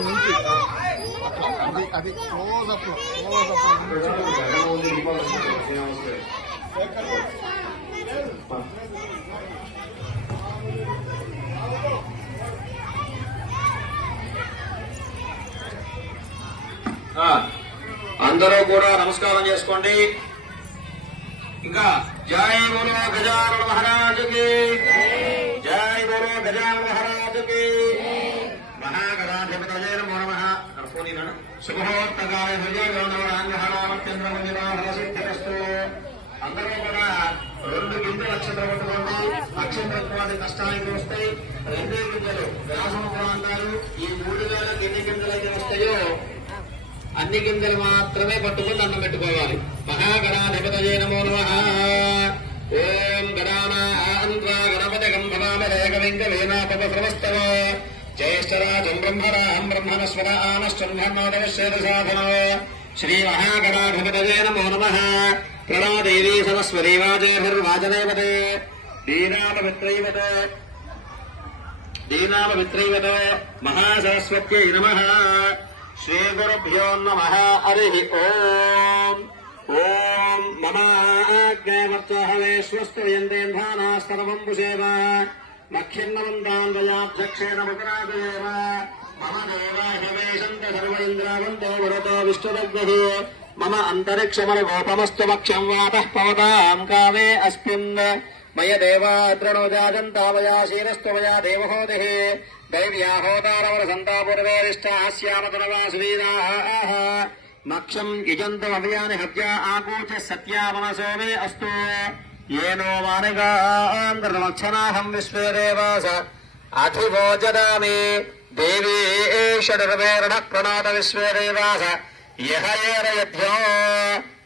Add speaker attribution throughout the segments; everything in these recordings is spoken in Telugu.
Speaker 1: నుంచి అది అది క్లోజ్ అప్ క్లోజ్ అప్
Speaker 2: ఆ, అందరూ కూడా నమస్కారం చేసుకోండి. ఇంకా జై బోలో గజానన మహారాజుకి జై బోలో గజానన మహారాజుకి. మహాగణాధిపతయే నమో నమః నరసోనినా శుభోత్తగాయ హృదయగౌరవాంగహరామచంద్రమంజరాహరసిద్ధిరస్తు అందరూ కూడా రెండు గింజలు నక్షత్రం పట్టుకోండి. నక్షత్రం కష్టానికి వస్తాయి. రెండే గింజలు వ్యాసం ప్రాంతాలు ఈ మూడు వేల ఎన్ని గింజలు అయితే వస్తాయో అన్ని గింజలు మాత్రమే పట్టుకుని దండం పెట్టుకోవాలి. మహాగణాధిపతయే నమో నమ. ఓం గణానాన్వా గణపతి గంభవామరేక వెంక వేనాపద సమస్తవ జ్యేష్ఠరాజం బ్రహ్మరాం బ్రహ్మణస్వర ఆనశ్చన్మోదవిశ్వేద సాధన శ్రీ మహాగణాధిపతయే నమో నమ ప్రణాదేవీ సరస్వతి వాజేభిర్వాజనేవతే దీనామమిత్రైవతే దీనామమిత్రైవత మహాసరస్వత్యై నమ శ్రీగురుభ్యో నమ హరి ఓం ఓం మమాజ్ఞావర్చహవేశ్వస్తయందేంధానాస్తరమంబుసేవ మఖ్యన్నవంతాన్ వయాధ్యక్షేణ ముపరాదేవ मक्षिन्नवन्दान्वयाध्यक्षेण मुकुरादेव मम देवा हवेशन्त मम अन्तरिक्षमनुगोपमस्तु मक्ष्यं वापः कामे अस्मिन्। मय देवात्र नोजाजन्तावया शीरस्त्वमया देवहोतिः दैव्याहोदारवरसन्तापूर्वेरिष्टाः स्यामतनवा सुवीराः मक्षम् युजन्तमभियानि हव्या आकूच सत्या मम सोमे अस्तु। ये नो मानिगान्द्रलक्षणाहं विश्वे देवास अधिवो जनामि। देवी षडुर्वेरणप्रणाद विश्वे देवास यः येरयभ्यो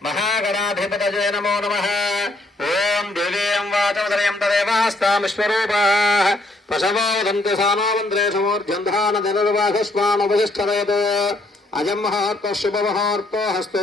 Speaker 2: महागणाधिपतये नमो नमः। ॐ देवीं वाचोदरयं तदेवास्तामिश्वरूपाः पशवो वदन्ति सानो मन्त्रे समोर्ध्यन्धाननिर्वाहस्वामवशिष्ठरेत् अजं महार्तो शुभमहार्तो हस्तो।